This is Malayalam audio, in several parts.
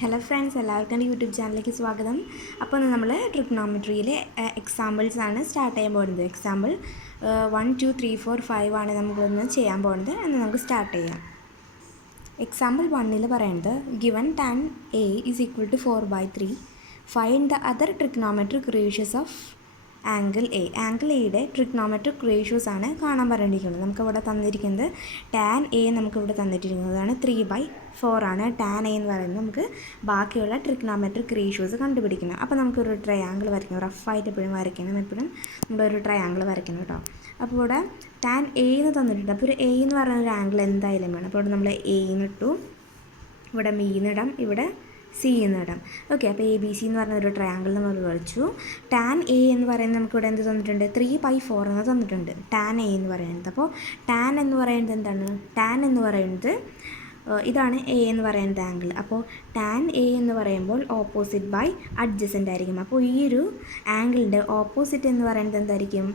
ഹലോ ഫ്രണ്ട്സ്, എല്ലാവർക്കും എൻ്റെ യൂട്യൂബ് ചാനലിലേക്ക് സ്വാഗതം. അപ്പോൾ നമ്മൾ ട്രിഗ്നോമെട്രിയിലെ എക്സാമ്പിൾസ് ആണ് സ്റ്റാർട്ട് ചെയ്യാൻ പോകുന്നത്. എക്സാമ്പിൾ 1, 2, 3, 4, 5 ആണ് നമ്മളൊന്ന് ചെയ്യാൻ പോകുന്നത്. എന്ന് നമുക്ക് സ്റ്റാർട്ട് ചെയ്യാം. എക്സാമ്പിൾ 1ൽ പറയുന്നത് given tan A is equal to 4/3. Find the other trigonometric ratios of angle A. Angle എയുടെ ട്രിഗ്നോമെട്രിക് റേഷ്യോസ് ആണ് കാണാൻ പറഞ്ഞിരിക്കുന്നത്. നമുക്കിവിടെ തന്നിരിക്കുന്നത് ടാൻ എ നമുക്കിവിടെ തന്നിട്ടിരിക്കുന്നതാണ് 3/4 ആണ്. ടാൻ എ എന്ന് പറയുന്നത് നമുക്ക് ബാക്കിയുള്ള ട്രിഗ്നോമെട്രിക് റേഷ്യോസ് കണ്ടുപിടിക്കണം. അപ്പോൾ നമുക്കൊരു ട്രയാങ്കിൾ വരയ്ക്കണം. റഫായിട്ട് എപ്പോഴും വരയ്ക്കണം. എപ്പോഴും നമ്മളൊരു ട്രയാങ്കിൾ വരയ്ക്കണം കേട്ടോ. അപ്പോൾ ഇവിടെ ടാൻ എ എന്ന് തന്നിട്ടുണ്ട്. അപ്പോൾ ഒരു എ എന്ന് പറയുന്ന ഒരു ആംഗിൾ എന്തായാലും വേണം. അപ്പോൾ ഇവിടെ നമ്മൾ എ എന്നിട്ടു, ഇവിടെ ബി എന്നിടാം, ഇവിടെ സി എന്നിടാം. ഓക്കെ, അപ്പോൾ എ ബി സി എന്ന് പറഞ്ഞ ഒരു ട്രയാങ്കിൾ നമ്മൾ വരച്ചു. ടാൻ എ എന്ന് പറയുന്നത് നമുക്കിവിടെ എന്ത് തന്നിട്ടുണ്ട്? 3/4 എന്ന് തന്നിട്ടുണ്ട് ടാൻ എ എന്ന് പറയുന്നത്. അപ്പോൾ ടാൻ എന്ന് പറയുന്നത് എന്താണ്? ടാൻ എന്ന് പറയുന്നത് ഇതാണ് എ എന്ന് പറയുന്നത് ആംഗിൾ. അപ്പോൾ ടാൻ എ എന്ന് പറയുമ്പോൾ ഓപ്പോസിറ്റ് ബൈ അഡ്ജസൻ്റ് ആയിരിക്കും. അപ്പോൾ ഈ ഒരു ആംഗിളിൻ്റെ ഓപ്പോസിറ്റ് എന്ന് പറയുന്നത് എന്തായിരിക്കും?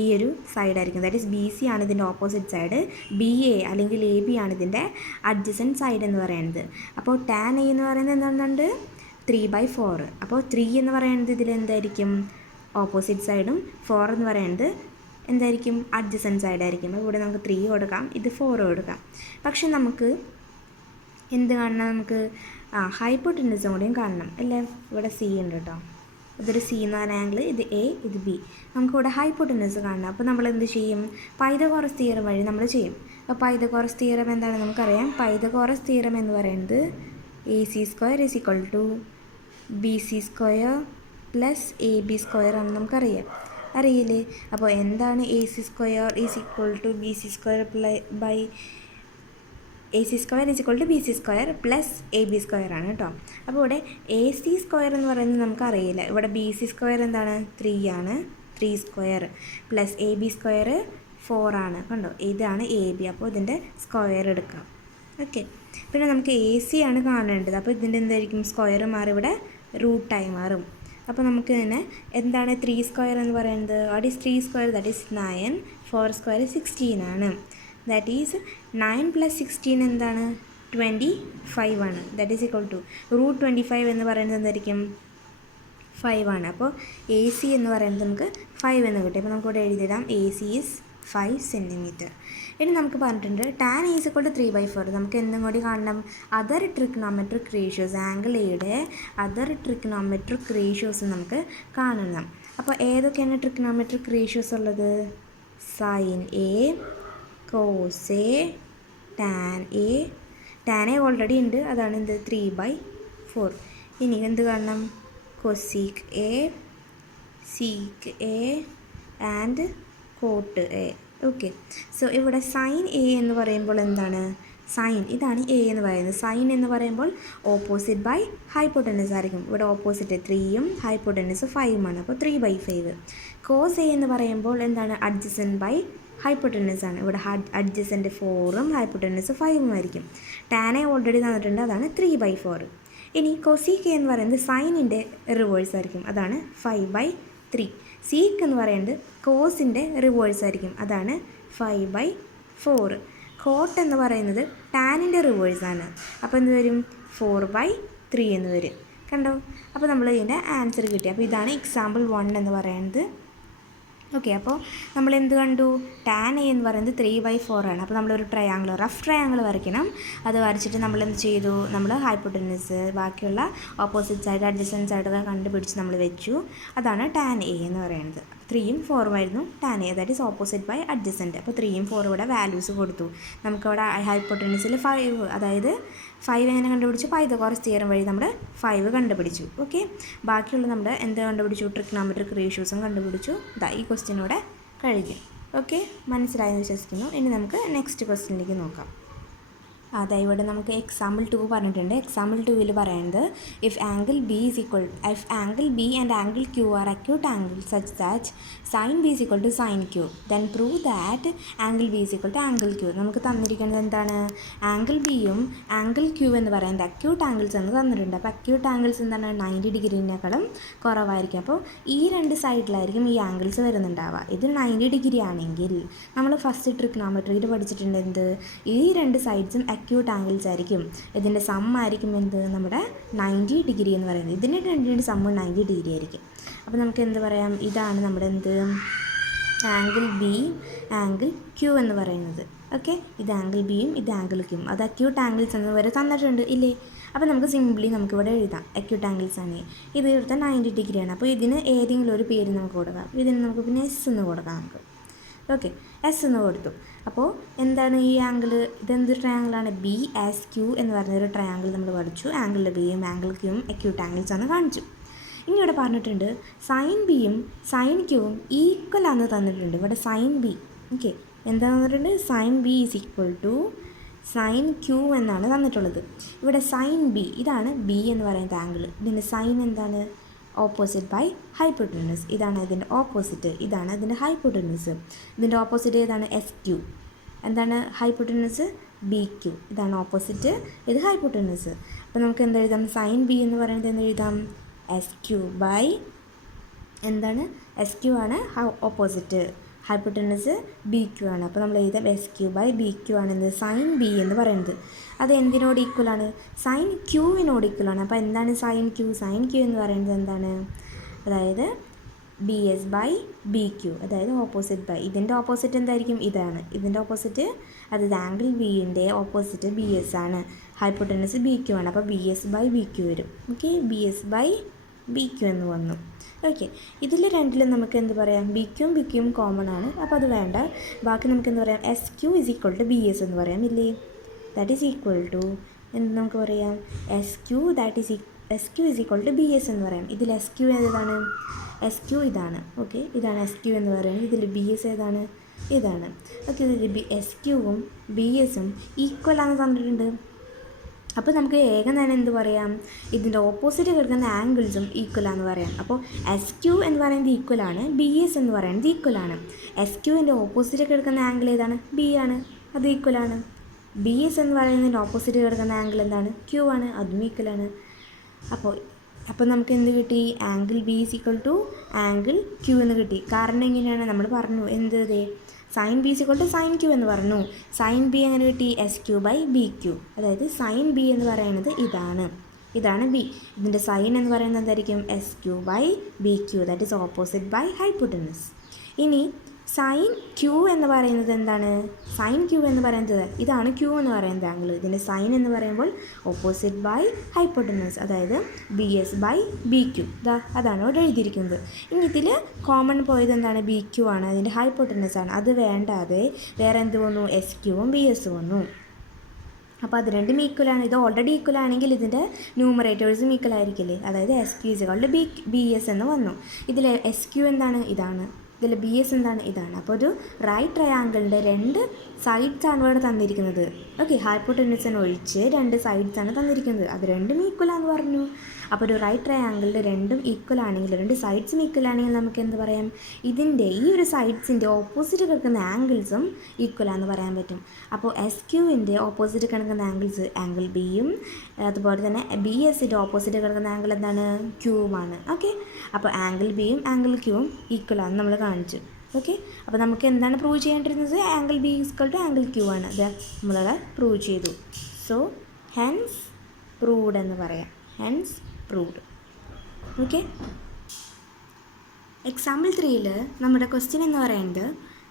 ഈ ഒരു സൈഡായിരിക്കും. ദാറ്റ് ഈസ് ബി സി ആണ് ഇതിൻ്റെ ഓപ്പോസിറ്റ് സൈഡ്, ബി എ അല്ലെങ്കിൽ എ ബി ആണ് ഇതിൻ്റെ അഡ്ജസൻറ്റ് സൈഡ് എന്ന് പറയുന്നത്. അപ്പോൾ ടാൻ എ എന്ന് പറയുന്നത് എന്താണെന്നുണ്ട്? 3/4. അപ്പോൾ 3 എന്ന് പറയുന്നത് ഇതിൽ എന്തായിരിക്കും? ഓപ്പോസിറ്റ് സൈഡും 4 എന്ന് പറയുന്നത് എന്തായിരിക്കും? അഡ്ജസൻറ്റ് സൈഡായിരിക്കും. ഇവിടെ നമുക്ക് 3 കൊടുക്കാം, ഇത് 4 കൊടുക്കാം. പക്ഷെ നമുക്ക് എന്ത് കാണണം? നമുക്ക് ഹൈപ്പോട്ടനസും കൂടിയും കാണണം അല്ലേ? ഇവിടെ സി ഉണ്ട് കേട്ടോ. ഇതൊരു സി എന്ന് പറഞ്ഞ ആംഗിൾ, ഇത് എ, ഇത് ബി. നമുക്കിവിടെ ഹൈപ്പോട്ടനസ് കാണണം. അപ്പോൾ നമ്മൾ എന്ത് ചെയ്യും? പൈതഗോറസ് തിയറം വഴി നമ്മൾ ചെയ്യും. അപ്പോൾ പൈതഗോറസ് തിയറം എന്താണ് നമുക്കറിയാം. പൈതഗോറസ് തിയറം എന്ന് പറയുന്നത് AC² = BC² + AB² ആണെന്ന് നമുക്കറിയാം. അറിയില്ലേ? അപ്പോൾ എന്താണ് AC² = BC² = BC² + AB² ആണ് കേട്ടോ. അപ്പോൾ ഇവിടെ AC² എന്ന് പറയുന്നത് നമുക്കറിയില്ല. ഇവിടെ BC² എന്താണ്? 3 ആണ്, 3² + AB² 4 ആണ്. കണ്ടോ, ഇതാണ് AB. അപ്പോൾ ഇതിൻ്റെ സ്ക്വയർ എടുക്കാം. ഓക്കെ, പിന്നെ നമുക്ക് AC ആണ് കാണേണ്ടത്. അപ്പോൾ ഇതിൻ്റെ എന്തായിരിക്കും? സ്ക്വയർ മാറി ഇവിടെ റൂട്ടായി മാറും. അപ്പോൾ നമുക്ക് തന്നെ എന്താണ് 3² എന്ന് പറയുന്നത്? What is 3²? That is 9. 4² 16 ആണ്. ദാറ്റ് ഈസ് 9 + 16 എന്താണ്? 25 ആണ്. ദാറ്റ് ഈസ് ഈക്വൽ ടു √25 എന്ന് പറയുന്നത് എന്തായിരിക്കും? 5 ആണ്. അപ്പോൾ AC എന്ന് പറയുന്നത് നമുക്ക് 5 എന്ന് കിട്ടും. അപ്പോൾ നമുക്കിവിടെ എഴുതിയിടാം AC is 5 cm. ഇനി നമുക്ക് പറഞ്ഞിട്ടുണ്ട് ടാൻ A = 3/4. നമുക്ക് എന്തും കൂടി കാണണം? Other trigonometric ratios. ആംഗിൾ എയുടെ അതർ ട്രിഗ്നോമെട്രിക് റേഷ്യോസ് നമുക്ക് കാണണം. അപ്പോൾ ഏതൊക്കെയാണ് ട്രിഗ്നോമെട്രിക് റേഷ്യോസ് ഉള്ളത്? Sine A, cos A, tan A. Tan A already ഉണ്ട്, അതാണ് എന്ത്? 3/4. ഇനി എന്ത് കാണണം? Cosec A, sec A and cot A. Okay, so ഇവിടെ സൈൻ എ എന്ന് പറയുമ്പോൾ എന്താണ്? സൈൻ, ഇതാണ് എ എന്ന് പറയുന്നത്. സൈൻ എന്ന് പറയുമ്പോൾ ഓപ്പോസിറ്റ് ബൈ ഹൈപ്പോട്ടനസ് ആയിരിക്കും. ഇവിടെ ഓപ്പോസിറ്റ് 3യും ഹൈപ്പോട്ടനസ് 5ഉം ആണ്. അപ്പോൾ 3/5. കോസ് എ എന്ന് പറയുമ്പോൾ എന്താണ്? അഡ്ജസൻറ്റ് ബൈ ഹൈപ്പോട്ടനസ് ആണ്. ഇവിടെ അഡ്ജസൻറ്റ് 4ഉം ഹൈപ്പോട്ടനസ് 5ഉം ആയിരിക്കും. ടാൻ എ ഓൾറെഡി തന്നിട്ടുണ്ട്, അതാണ് 3/4. ഇനി കൊസീക്ക് എന്ന് പറയുന്നത് സൈനിൻ്റെ റിവേഴ്സ് ആയിരിക്കും, അതാണ് 5/3. സീക്ക് എന്ന് പറയുന്നത് കോസിൻ്റെ റിവേഴ്സ് ആയിരിക്കും, അതാണ് 5/4. കോട്ട് എന്ന് പറയുന്നത് ടാനിൻ്റെ റിവേഴ്സാണ്. അപ്പോൾ എന്ത് വരും? 4/3 എന്ന് വരും. കണ്ടോ? അപ്പോൾ നമ്മൾ ഇതിൻ്റെ ആൻസർ കിട്ടി. അപ്പോൾ ഇതാണ് എക്സാമ്പിൾ 1 എന്ന് പറയുന്നത്. ഓക്കെ, അപ്പോൾ നമ്മൾ എന്ത് കണ്ടു? ടാൻ എ എന്ന് പറയുന്നത് 3/4 ആണ്. അപ്പോൾ നമ്മളൊരു ട്രയാങ്കിൾ, റഫ് ട്രയാങ്കിൾ വരയ്ക്കണം. അത് വരച്ചിട്ട് നമ്മൾ എന്ത് ചെയ്തു? നമ്മൾ ഹൈപ്പോട്ടനസ്, ബാക്കിയുള്ള ഓപ്പോസിറ്റ് സൈഡ്, അഡ്ജസൻറ്റ് സൈഡൊക്കെ കണ്ടുപിടിച്ച് നമ്മൾ വെച്ചു. അതാണ് ടാൻ എ എന്ന് പറയുന്നത്. 3യും 4ഉം ആയിരുന്നു tan A, that is opposite by adjacent. അപ്പോൾ 3യും 4ഉം ഇവിടെ വാല്യൂസ് കൊടുത്തു. നമുക്കവിടെ ഹൈപ്പോട്ടനസിൽ 5, അതായത് 5 എങ്ങനെ കണ്ടുപിടിച്ചു? പൈതഗോറസ് തിയറം വഴി നമ്മൾ 5 കണ്ടുപിടിച്ചു. ഓക്കെ, ബാക്കിയുള്ള നമ്മുടെ എന്ത് കണ്ടുപിടിച്ചു? ട്രിഗ്നോമെട്രിക് റേഷ്യോസും കണ്ടുപിടിച്ചു. ഈ ക്വസ്റ്റ്യനോടെ കഴിഞ്ഞു. ഓക്കെ, മനസ്സിലായെന്ന് വിശ്വസിക്കുന്നു. ഇനി നമുക്ക് നെക്സ്റ്റ് ക്വസ്റ്റ്യനിലേക്ക് നോക്കാം. അതായത് ഇവിടെ നമുക്ക് എക്സാമ്പിൾ 2 പറഞ്ഞിട്ടുണ്ട്. എക്സാമ്പിൾ 2ൽ പറയുന്നത് if angle B and angle Q are acute angle such that sine B = sine Q, then prove that angle B = angle Q. നമുക്ക് തന്നിരിക്കുന്നത് എന്താണ്? ആംഗിൾ ബിയും ആംഗിൾ ക്യൂ എന്ന് പറയുന്നത് അക്യൂട്ട് ആംഗിൾസ് എന്ന് തന്നിട്ടുണ്ട്. അപ്പോൾ അക്യൂട്ട് ആംഗിൾസ് എന്താണ്? 90 ഡിഗ്രീനേക്കാളും കുറവായിരിക്കും. അപ്പോൾ ഈ രണ്ട് സൈഡിലായിരിക്കും ഈ ആംഗിൾസ് വരുന്നുണ്ടാവുക. ഇത് 90 ഡിഗ്രി ആണെങ്കിൽ നമ്മൾ ഫസ്റ്റ് ട്രിഗ്നോമെട്രിയിൽ പഠിച്ചിട്ടുണ്ട് എന്ത്? ഈ രണ്ട് സൈഡ്സും അക്യൂട്ട് ആംഗിൾസ് ആയിരിക്കും. ഇതിൻ്റെ സം ആയിരിക്കും എന്ത് നമ്മുടെ 90 ഡിഗ്രി എന്ന് പറയുന്നത്. ഇതിൻ്റെ രണ്ടിൻ്റെ സമ്മ് 90 ഡിഗ്രി ആയിരിക്കും. അപ്പോൾ നമുക്ക് എന്ത് പറയാം, ഇതാണ് നമ്മുടെ എന്ത് ആംഗിൾ ബി, ആംഗിൾ ക്യൂ എന്ന് പറയുന്നത്. ഓക്കെ, ഇത് ആംഗിൾ ബിയും ഇത് ആംഗിൾ ക്യൂവും. അത് അക്യൂട്ട് ആംഗിൾസ് എന്ന് വരെ തന്നിട്ടുണ്ട് ഇല്ലേ. അപ്പോൾ നമുക്ക് സിംപ്ലി നമുക്കിവിടെ എഴുതാം അക്യൂട്ട് ആംഗിൾസ് ആണ്. ഇത് ഇവിടുത്തെ 90 ഡിഗ്രിയാണ്. അപ്പോൾ ഇതിന് ഏതെങ്കിലും ഒരു പേര് നമുക്ക് കൊടുക്കാം. ഇതിന് നമുക്ക് പിന്നെ എസ് എന്ന് കൊടുക്കാം നമുക്ക്. ഓക്കെ, എസ് എന്ന് കൊടുത്തു. അപ്പോൾ എന്താണ് ഈ ആംഗിൾ, ഇതെന്ത് ട്രയാങ്കിളാണ്, ബി എസ് ക്യൂ എന്ന് പറഞ്ഞൊരു ട്രയാങ്കിൾ നമ്മൾ പഠിച്ചു. ആംഗിൾ ബിയും ആംഗിൾ ക്യൂവും അക്യൂട്ട് ആംഗിൾസ് ആണ് കാണിച്ചു. ഇനി ഇവിടെ പറഞ്ഞിട്ടുണ്ട് സൈൻ ബിയും സൈൻ ക്യൂവും ഈക്വൽ ആണെന്ന് തന്നിട്ടുണ്ട്. ഇവിടെ സൈൻ ബി, ഓക്കെ, എന്താ തന്നിട്ടുണ്ട്, sine B is equal to sine Q എന്നാണ് തന്നിട്ടുള്ളത്. ഇവിടെ സൈൻ ബി, ഇതാണ് ബി എന്ന് പറയുന്നത് ആംഗിൾ. ഇതിൻ്റെ സൈൻ എന്താണ്, ഓപ്പോസിറ്റ് ബൈ ഹൈപ്പോട്ടനസ്. ഇതാണ് ഇതിൻ്റെ ഓപ്പോസിറ്റ്, ഇതാണ് ഇതിൻ്റെ ഹൈപ്പോട്ടനസ്. ഇതിൻ്റെ ഓപ്പോസിറ്റ് ഏതാണ്, എസ് ക്യൂ. എന്താണ് ഹൈപ്പോട്ടനസ്, ബി ക്യൂ. ഇതാണ് ഓപ്പോസിറ്റ്, ഇത് ഹൈപ്പോട്ടനസ്. അപ്പോൾ നമുക്ക് എന്തെഴുതാം, സൈൻ ബി എന്ന് പറയുന്നത് എന്തെഴുതാം, എസ് ക്യൂ ബൈ എന്താണ്, എസ് ക്യൂ ആണ് ഓപ്പോസിറ്റ്, ഹൈപ്പോട്ടനസ് ബി ക്യൂ ആണ്. അപ്പോൾ നമ്മൾ എഴുതാം S Q by B Q ആണ് എന്ത്, സൈൻ ബി എന്ന് പറയുന്നത്. അത് എന്തിനോട് ഈക്വലാണ്, സൈൻ ക്യൂവിനോട് ഈക്വലാണ്. അപ്പോൾ എന്താണ് സൈൻ ക്യൂ, സൈൻ ക്യൂ എന്ന് പറയുന്നത് എന്താണ്, അതായത് B S by B Q, അതായത് ഓപ്പോസിറ്റ് ബൈ, ഇതിൻ്റെ ഓപ്പോസിറ്റ് എന്തായിരിക്കും, ഇതാണ് ഇതിൻ്റെ ഓപ്പോസിറ്റ്. അതായത് ആംഗിൾ ബിൻ്റെ ഓപ്പോസിറ്റ് ബി എസ് ആണ്, ഹൈപ്പോട്ടനസ് ബി ക്യൂ ആണ്. അപ്പോൾ B S by B Q വരും. Okay, B S by B Q എന്ന് വന്നു. ഓക്കെ, ഇതിൽ രണ്ടിലും നമുക്ക് എന്ത് പറയാം, ബി ക്യൂവും കോമൺ ആണ്. അപ്പോൾ അത് വേണ്ട. ബാക്കി നമുക്ക് എന്ത് പറയാം, S Q is equal to B S എന്ന് പറയാം ഇല്ലേ. ദാറ്റ് ഈസ് ഈക്വൽ ടു എന്ത് നമുക്ക് പറയാം, S Q is equal to B S എന്ന് പറയാം. ഇതിൽ എസ് ക്യൂ ഏതാണ്, എസ് ക്യൂ ഇതാണ്. ഓക്കെ, ഇതാണ് എസ് ക്യൂ എന്ന് പറയുന്നത്. ഇതിൽ ബി എസ് ഏതാണ്, ഇതാണ്. ഓക്കെ, ഇതിൽ എസ് ക്യൂവും ബി എസും ഈക്വൽ ആണെന്ന് തന്നിട്ടുണ്ട്. അപ്പോൾ നമുക്ക് വേഗം തന്നെ എന്ത് പറയാം, ഇതിൻ്റെ ഓപ്പോസിറ്റ് കിടക്കുന്ന ആംഗിൾസും ഈക്വലാണെന്ന് പറയാം. അപ്പോൾ എസ് ക്യൂ എന്ന് പറയുന്നത് ഈക്വലാണ്, ബി എസ് എന്ന് പറയുന്നത് ഈക്വലാണ്. എസ് ക്യൂവിൻ്റെ ഓപ്പോസിറ്റ് കിടക്കുന്ന ആംഗിൾ ഏതാണ്, ബി ആണ്, അത് ഈക്വലാണ്. ബി എസ് എന്ന് പറയുന്നതിൻ്റെ ഓപ്പോസിറ്റ് കിടക്കുന്ന ആംഗിൾ എന്താണ്, ക്യൂ ആണ്, അതും ഈക്വലാണ്. അപ്പോൾ നമുക്ക് എന്ത് കിട്ടി, angle B is equal to angle Q എന്ന് കിട്ടി. കാരണം എങ്ങനെയാണ് നമ്മൾ പറഞ്ഞു, എന്ത് sine B is equal to sine Q എന്ന് പറഞ്ഞു. സൈൻ ബി എങ്ങനെ കിട്ടി, S Q by B Q. അതായത് സൈൻ ബി എന്ന് പറയുന്നത് ഇതാണ് ബി. ഇതിൻ്റെ സൈൻ എന്ന് പറയുന്നത് എന്തായിരിക്കും, S Q by B Q, that is opposite by hypotenuse. ഇനി സൈൻ ക്യൂ എന്ന് പറയുന്നത് എന്താണ്, സൈൻ ക്യൂ എന്ന് പറയുന്നത് ഇതാണ് ക്യൂ എന്ന് പറയുന്നത് ആംഗിൾ. ഇതിൻ്റെ സൈൻ എന്ന് പറയുമ്പോൾ ഓപ്പോസിറ്റ് ബൈ ഹൈപ്പോട്ടനസ്, അതായത് B S by B Q. അതാണ് ഇവിടെ എഴുതിയിരിക്കുന്നത്. ഇനി ഇതിൽ കോമൺ പോയത് എന്താണ്, ബി ക്യൂ ആണ്, അതിൻ്റെ ഹൈപ്പോട്ടനസ് ആണ്. അത് വേണ്ടാതെ വേറെ എന്ത് വന്നു, എസ് ക്യൂവും ബി എസ് വന്നു. അപ്പോൾ അത് രണ്ടും ഈക്വലാണ്. ഇത് ഓൾറെഡി ഈക്വൽ ആണെങ്കിൽ ഇതിൻ്റെ ന്യൂമറേറ്റേഴ്സും ഈക്വൽ ആയിരിക്കില്ലേ, അതായത് S Q is B S എന്ന് വന്നു. ഇതിൽ എസ് ക്യൂ എന്താണ്, ഇതാണ്. ഇതിൽ ബി എസ് എന്താണ്, ഇതാണ്. അപ്പോൾ ഒരു റൈറ്റ് ട്രയാങ്കിളിൻ്റെ രണ്ട് സൈഡ്സ് ആണ് ഇവിടെ തന്നിരിക്കുന്നത്. ഓക്കെ, ഹൈപ്പോട്ടനസിന് ഒഴിച്ച് രണ്ട് സൈഡ്സ് ആണ് തന്നിരിക്കുന്നത്. അത് രണ്ടും ഈക്വലാന്ന് പറഞ്ഞു. അപ്പോൾ ഒരു റൈറ്റ് ട്രയാങ്കിളിൻ്റെ രണ്ടും ഈക്വൽ ആണെങ്കിൽ, രണ്ട് സൈഡ്സും ഈക്വൽ ആണെങ്കിൽ നമുക്ക് എന്ത് പറയാം, ഇതിൻ്റെ ഈ ഒരു സൈഡ്സിൻ്റെ ഓപ്പോസിറ്റ് കിടക്കുന്ന ആംഗിൾസും ഈക്വലാന്ന് പറയാൻ പറ്റും. അപ്പോൾ എസ് ക്യൂവിൻ്റെ ഓപ്പോസിറ്റ് കിടക്കുന്ന ആംഗിൾസ് ആംഗിൾ ബിയും, അതുപോലെ തന്നെ ബി എസിൻ്റെ ഓപ്പോസിറ്റ് കിടക്കുന്ന ആംഗിൾ എന്താണ്, ക്യൂവുമാണ്. ഓക്കെ, അപ്പോൾ ആംഗിൾ ബിയും ആംഗിൾ ക്യൂവും ഈക്വലാന്ന് നമ്മൾ കാണിച്ചു. ഓക്കെ, അപ്പോൾ നമുക്ക് എന്താണ് പ്രൂവ് ചെയ്യേണ്ടിരുന്നത്, angle B equal to angle Q ആണ്. അത് നമ്മളത് പ്രൂവ് ചെയ്തു. സോ ഹെൻസ് പ്രൂവ്ഡ് എന്ന് പറയാം, ഹെൻസ് പ്രൂവ്ഡ്. ഓക്കെ, എക്സാമ്പിൾ 3ൽ നമ്മുടെ ക്വസ്റ്റ്യൻ എന്ന് പറയുന്നത്,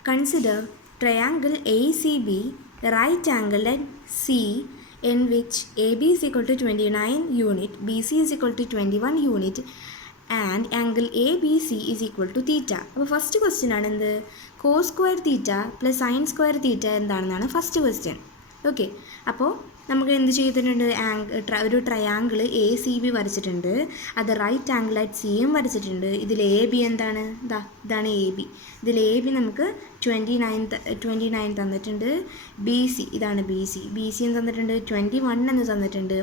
consider triangle A C B right angle at C in which AB is equal to 29 unit, BC is equal to 21 unit and angle ABC is equal to theta. അപ്പോൾ ഫസ്റ്റ് ക്വസ്റ്റ്യൻ ആണ് എന്ത്, cos square theta plus sine square theta എന്താണെന്നാണ് ഫസ്റ്റ് ക്വസ്റ്റ്യൻ. ഓക്കെ, അപ്പോൾ നമുക്ക് എന്ത് ചെയ്തിട്ടുണ്ട്, ഒരു ട്രയാങ്കിൾ എ സി ബി വരച്ചിട്ടുണ്ട്. അത് റൈറ്റ് ആംഗിൾ ആയിട്ട് സിയും വരച്ചിട്ടുണ്ട്. ഇതിൽ എ ബി എന്താണ്, ഇതാണ് എ ബി. ഇതിൽ എ ബി നമുക്ക് 29 തന്നിട്ടുണ്ട്. ബി സി, ഇതാണ് ബി സി എന്ന് തന്നിട്ടുണ്ട്. 21 എന്ന് തന്നിട്ടുണ്ട്.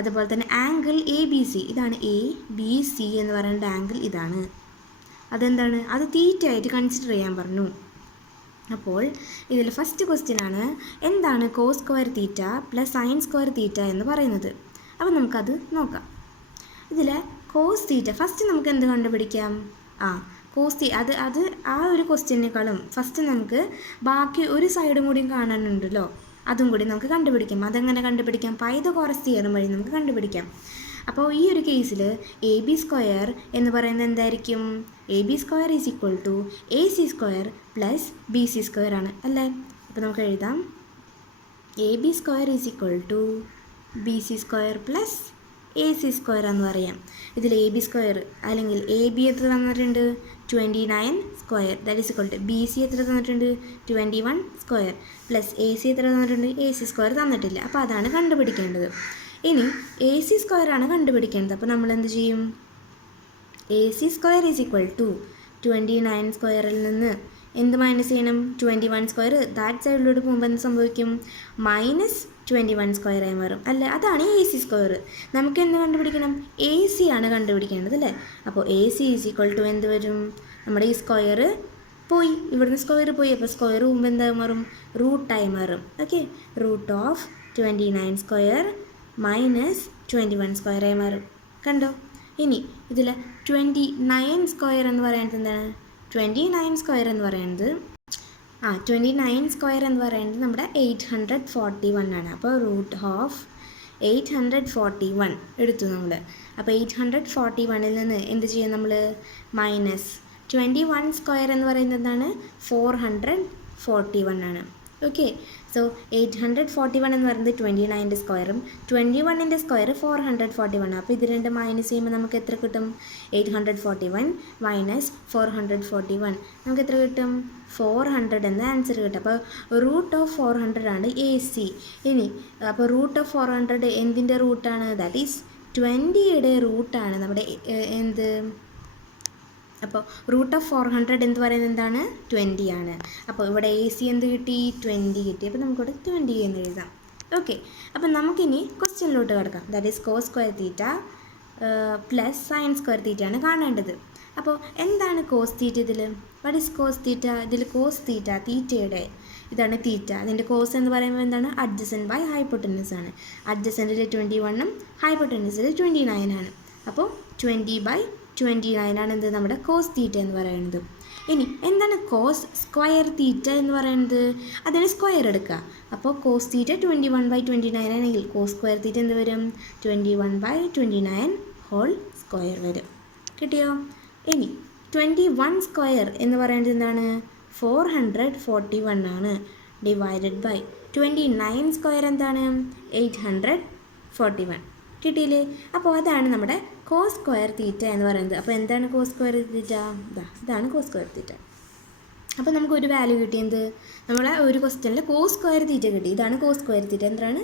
അതുപോലെ തന്നെ ആംഗിൾ എ ബി സി, ഇതാണ് എ ബി സി എന്ന് പറയുന്ന ആംഗിൾ ഇതാണ്. അതെന്താണ്, അത് തീറ്റ ആയിട്ട് കൺസിഡർ ചെയ്യാൻ പറഞ്ഞു. അപ്പോൾ ഇതിൽ ഫസ്റ്റ് ക്വസ്റ്റ്യൻ ആണ്, എന്താണ് cos square theta plus sine square theta എന്ന് പറയുന്നത്. അപ്പോൾ നമുക്കത് നോക്കാം. ഇതിൽ കോസ് തീറ്റ ഫസ്റ്റ് നമുക്ക് എന്ത് കണ്ടുപിടിക്കാം, കോസ് അത് ആ ഒരു ക്വസ്റ്റ്യനേക്കാളും ഫസ്റ്റ് നമുക്ക് ബാക്കി ഒരു സൈഡും കൂടിയും കാണാനുണ്ടല്ലോ. അതും കൂടി നമുക്ക് കണ്ടുപിടിക്കാം. അതെങ്ങനെ കണ്ടുപിടിക്കാം? പൈതഗോറസ് തിയറം വഴി നമുക്ക് കണ്ടുപിടിക്കാം. അപ്പോൾ ഈ ഒരു കേസിൽ എ ബി സ്ക്വയർ എന്ന് പറയുന്നത് എന്തായിരിക്കും? A B square is equal to A C square plus B C square ആണ് അല്ലേ? അപ്പോൾ നമുക്ക് എഴുതാം A B square is equal to B C square plus A C square എന്ന് പറയാം. ഇതിൽ എ ബി സ്ക്വയർ അല്ലെങ്കിൽ എ ബി എത്ര തന്നിട്ടുണ്ട്? 29 square that is equal to B C എത്ര തന്നിട്ടുണ്ട്? 21 സ്ക്വയർ പ്ലസ് എ സി എത്ര തന്നിട്ടുണ്ട്? എ സി സ്ക്വയർ തന്നിട്ടില്ല. അപ്പോൾ അതാണ് കണ്ടുപിടിക്കേണ്ടത്. ഇനി എ സി സ്ക്വയർ ആണ് കണ്ടുപിടിക്കേണ്ടത്. അപ്പോൾ നമ്മൾ എന്ത് ചെയ്യും? A C square is equal to 29 സ്ക്വയറിൽ നിന്ന് എന്ത് മൈനസ് ചെയ്യണം? 21 സ്ക്വയർ ദാറ്റ് സൈഡിലോട്ട് പോകുമ്പോൾ എന്ത് സംഭവിക്കും? -21 സ്ക്വയറായി മാറും അല്ലേ? അതാണ് എ സി സ്ക്വയർ. നമുക്ക് എന്ത് കണ്ടുപിടിക്കണം? എ സി ആണ് കണ്ടുപിടിക്കേണ്ടത് അല്ലേ? അപ്പോൾ A C is equal to എന്ത് വരും? നമ്മുടെ ഈ സ്ക്വയർ പോയി, ഇവിടുന്ന് സ്ക്വയർ പോയി. അപ്പോൾ സ്ക്വയർ പോകുമ്പോൾ എന്താ മാറും? റൂട്ടായി മാറും. ഓക്കെ, റൂട്ട് ഓഫ് 29 സ്ക്വയർ -21 സ്ക്വയറായി മാറും. കണ്ടോ? ഇനി ഇതിൽ 29 സ്ക്വയർ എന്ന് പറയുന്നത് എന്താണ്? 29 സ്ക്വയർ എന്ന് പറയുന്നത് 29 സ്ക്വയർ എന്ന് പറയുന്നത് നമ്മുടെ 841 ആണ്. അപ്പോൾ റൂട്ട് ഓഫ് 841 എടുത്തു നമ്മൾ. അപ്പോൾ 841ൽ നിന്ന് എന്ത് ചെയ്യാം നമ്മൾ? -21 സ്ക്വയർ എന്ന് പറയുന്നത് എന്താണ്? 441 ആണ്. ഓക്കെ, സോ 841 എന്ന് പറയുന്നത് 29ൻ്റെ സ്ക്വയറും 21ൻ്റെ സ്ക്വയർ 441. അപ്പോൾ ഇത് രണ്ട് മൈനസ് ചെയ്യുമ്പോൾ നമുക്ക് എത്ര കിട്ടും? 841 മൈനസ് 441 നമുക്ക് എത്ര കിട്ടും? 400 എന്ന ആൻസർ കിട്ടും. അപ്പോൾ റൂട്ട് ഓഫ് 400 ആണ് എ സി. ഇനി അപ്പോൾ റൂട്ട് ഓഫ് 400 എന്തിൻ്റെ റൂട്ടാണ്? ദാറ്റ് ഈസ് 20യുടെ റൂട്ടാണ് നമ്മുടെ എന്ത്? അപ്പോൾ റൂട്ട് ഓഫ് 400 എന്ന് പറയുന്നത് എന്താണ്? 20 ആണ്. അപ്പോൾ ഇവിടെ എ സി എന്ത് കിട്ടി? 20 കിട്ടി. അപ്പോൾ നമുക്കിവിടെ 20 എന്ന് എഴുതാം. ഓക്കെ, അപ്പോൾ നമുക്കിനി ക്വസ്റ്റ്യനിലോട്ട് കിടക്കാം. That is cos square theta plus sine square theta ആണ് കാണേണ്ടത്. അപ്പോൾ എന്താണ് കോസ് തീറ്റ ഇതിൽ? What is cos theta? ഇതിൽ കോസ് തീറ്റ തീറ്റയുടെ ഇതാണ് തീറ്റ. അതിൻ്റെ കോസ് എന്ന് പറയുമ്പോൾ എന്താണ്? അഡ്ജസൻറ്റ് ബൈ ഹൈപ്പോട്ടനസ് ആണ്. അഡ്ജസൻറ്റിൽ 21ഉം ഹൈപ്പോട്ടനസിൽ 29 ആണ്. അപ്പോൾ 20/29 ആണ് എന്ത്? നമ്മുടെ കോസ് തീറ്റ എന്ന് പറയുന്നത്. ഇനി എന്താണ് കോസ് സ്ക്വയർ തീറ്റ എന്ന് പറയുന്നത്? അതിന് സ്ക്വയർ എടുക്കുക. അപ്പോൾ കോസ് തീറ്റ 21/29 ആണെങ്കിൽ കോസ് സ്ക്വയർ തീറ്റ എന്ത് വരും? 21/29 ഹോൾ സ്ക്വയർ വരും. കിട്ടിയോ? ഇനി 21 സ്ക്വയർ എന്ന് പറയുന്നത് എന്താണ്? 441 ആണ്. ഡിവൈഡഡ് ബൈ 29 സ്ക്വയർ എന്താണ്? 841. കിട്ടിയില്ലേ? അപ്പോൾ അതാണ് നമ്മുടെ കോസ് സ്ക്വയർ തീറ്റ എന്ന് പറയുന്നത്. അപ്പോൾ എന്താണ് കോസ് സ്ക്വയർ തീറ്റ? ഇതാണ് കോസ് സ്ക്വയർ തീറ്റ. അപ്പോൾ നമുക്കൊരു വാല്യൂ കിട്ടിയത് നമ്മളെ ഒരു ക്വസ്റ്റ്യനിൽ കോസ് സ്ക്വയർ തീറ്റ കിട്ടി. ഇതാണ് കോസ് സ്ക്വയർ തീറ്റ. എന്താണ്?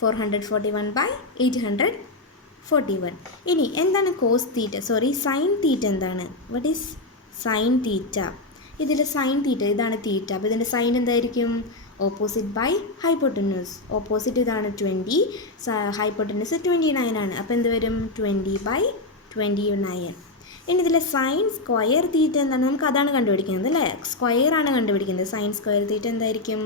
441/841. ഇനി എന്താണ് കോസ് തീറ്റ? സൈൻ തീറ്റ എന്താണ്? What is sine theta? ഇതിൽ സൈൻ തീറ്റ ഇതാണ് തീറ്റ. അപ്പോൾ ഇതിൻ്റെ സൈൻ എന്തായിരിക്കും? Opposite by hypotenuse. ഓപ്പോസിറ്റ് ഇതാണ് 20, ഹൈപ്പോട്ടനസ് 29 ആണ്. അപ്പോൾ എന്ത് വരും? 20/29. ഇനി ഇതിലെ സൈൻ സ്ക്വയർ തീറ്റ എന്താണ്? നമുക്ക് അതാണ് കണ്ടുപിടിക്കുന്നത് അല്ലേ? സ്ക്വയർ ആണ് കണ്ടുപിടിക്കുന്നത്. സൈൻ സ്ക്വയർ തീറ്റ എന്തായിരിക്കും?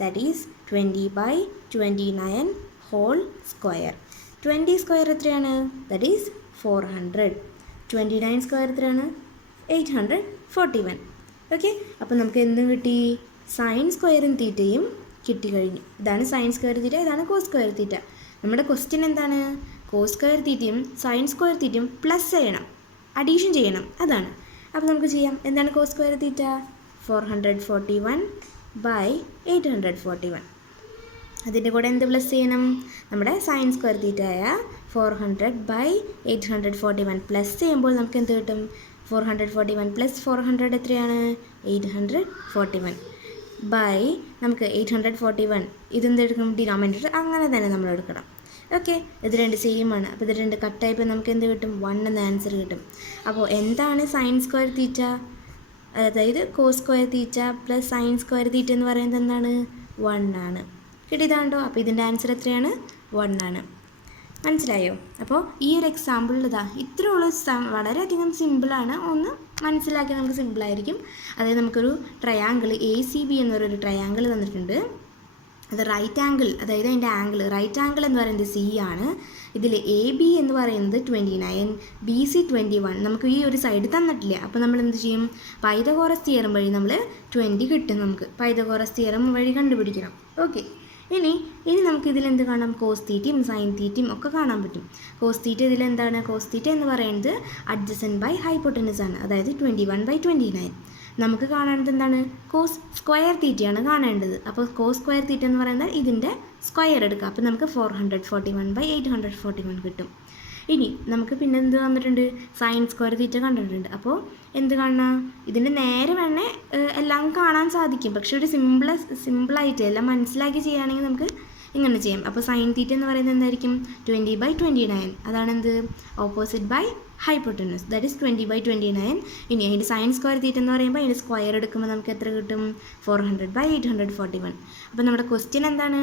That is 20/29 whole square. 20 square എത്രയാണ്? That is 400. 29 സ്ക്വയർ എത്രയാണ്? 841. ഓക്കെ, അപ്പോൾ നമുക്ക് എന്തും കിട്ടി? സൈൻ സ്ക്വയറും തീറ്റയും കിട്ടിക്കഴിഞ്ഞു. ഇതാണ് സൈൻ സ്ക്വയർ തീറ്റ, ഇതാണ് കോസ് സ്ക്വയർ തീറ്റ. നമ്മുടെ ക്വസ്റ്റ്യൻ എന്താണ്? കോസ് സ്ക്വയർ തീറ്റയും സൈൻ സ്ക്വയർ തീറ്റയും പ്ലസ് ചെയ്യണം, അഡീഷൻ ചെയ്യണം, അതാണ്. അപ്പോൾ നമുക്ക് ചെയ്യാം. എന്താണ് കോസ് സ്ക്വയർ തീറ്റ? 441/841. അതിൻ്റെ കൂടെ എന്ത് പ്ലസ് ചെയ്യണം? നമ്മുടെ സൈൻ സ്ക്വയർ തീറ്റ ആയ 400/841 പ്ലസ് ചെയ്യുമ്പോൾ നമുക്ക് എന്ത് കിട്ടും? 441 + 400 എത്രയാണ്? 841 ബൈ നമുക്ക് 841 ഇതെന്തെടുക്കും? ഡിനോമിനേറ്റർ അങ്ങനെ തന്നെ നമ്മൾ എടുക്കണം. ഓക്കെ, ഇത് രണ്ട് സെയിം ആണ്. അപ്പോൾ ഇത് രണ്ട് കട്ടായപ്പോൾ നമുക്ക് എന്ത് കിട്ടും? 1 എന്ന ആൻസർ കിട്ടും. അപ്പോൾ എന്താണ് സൈൻ സ്ക്വയർ തീറ്റ? അതായത് cos square theta plus sine square theta എന്ന് പറയുന്നത് എന്താണ്? 1 ആണ്. കിട്ടിയതാണ്ടോ? അപ്പോൾ ഇതിൻ്റെ ആൻസർ എത്രയാണ്? 1 ആണ്. മനസ്സിലായോ? അപ്പോൾ ഈ ഒരു എക്സാമ്പിളിൽ ഇത്രയുള്ള വളരെയധികം സിമ്പിളാണ്. ഒന്ന് മനസ്സിലാക്കി നമുക്ക് സിമ്പിളായിരിക്കും. അതായത് നമുക്കൊരു ട്രയാങ്കിൾ ACB എന്നൊരു ട്രയാങ്കിൾ തന്നിട്ടുണ്ട്. അത് റൈറ്റ് ആംഗിൾ, അതായത് അതിൻ്റെ ആംഗിൾ റൈറ്റ് ആംഗിൾ എന്ന് പറയുന്നത് C ആണ്. ഇതിൽ AB എന്ന് പറയുന്നത് 29, BC 21. നമുക്ക് ഈ ഒരു സൈഡ് തന്നിട്ടില്ല. അപ്പോൾ നമ്മൾ എന്ത് ചെയ്യും? പൈതഗോറസ് തിയറം വഴി നമ്മൾ 20 കിട്ടും. നമുക്ക് പൈതഗോറസ് തിയറം വഴി കണ്ടുപിടിക്കണം. ഓക്കെ, ഇനി നമുക്ക് ഇതിലെന്ത് കാണാം? കോസ് തീറ്റയും സൈൻ തീറ്റയും ഒക്കെ കാണാൻ പറ്റും. Cos theta ഇതിലെന്താണ്? കോസ് തീറ്റ എന്ന് പറയുന്നത് അഡ്ജസൻറ്റ് ബൈ ഹൈപ്പോട്ടനസ് ആണ്, അതായത് 21/29. നമുക്ക് കാണേണ്ടത് എന്താണ്? കോസ് സ്ക്വയർ തീറ്റയാണ് കാണേണ്ടത്. അപ്പോൾ കോസ് സ്ക്വയർ തീറ്റ എന്ന് പറയുന്നത് ഇതിൻ്റെ സ്ക്വയർ എടുക്കുക. അപ്പോൾ നമുക്ക് 441/841 കിട്ടും. ഇനി നമുക്ക് പിന്നെ എന്ത് തന്നിട്ടുണ്ട്? സൈൻ സ്ക്വയർ തീറ്റ കണ്ടിട്ടുണ്ട്. അപ്പോൾ എന്ത് കാണണം? ഇതിൻ്റെ നേരെ വേണേ എല്ലാം കാണാൻ സാധിക്കും, പക്ഷെ ഒരു സിമ്പിളായിട്ട് എല്ലാം മനസ്സിലാക്കി ചെയ്യുകയാണെങ്കിൽ നമുക്ക് ഇങ്ങനെ ചെയ്യാം. അപ്പോൾ സൈൻ തീറ്റ എന്ന് പറയുന്നത് എന്തായിരിക്കും? 20/29. അതാണെന്ത്? Opposite by hypotenuse, that is 20/29. ഇനി അതിൻ്റെ സൈൻ സ്ക്വയർ തീറ്റ എന്ന് പറയുമ്പോൾ അതിൻ്റെ സ്ക്വയർ എടുക്കുമ്പോൾ നമുക്ക് എത്ര കിട്ടും? 400/841. അപ്പോൾ നമ്മുടെ ക്വസ്റ്റ്യൻ എന്താണ്?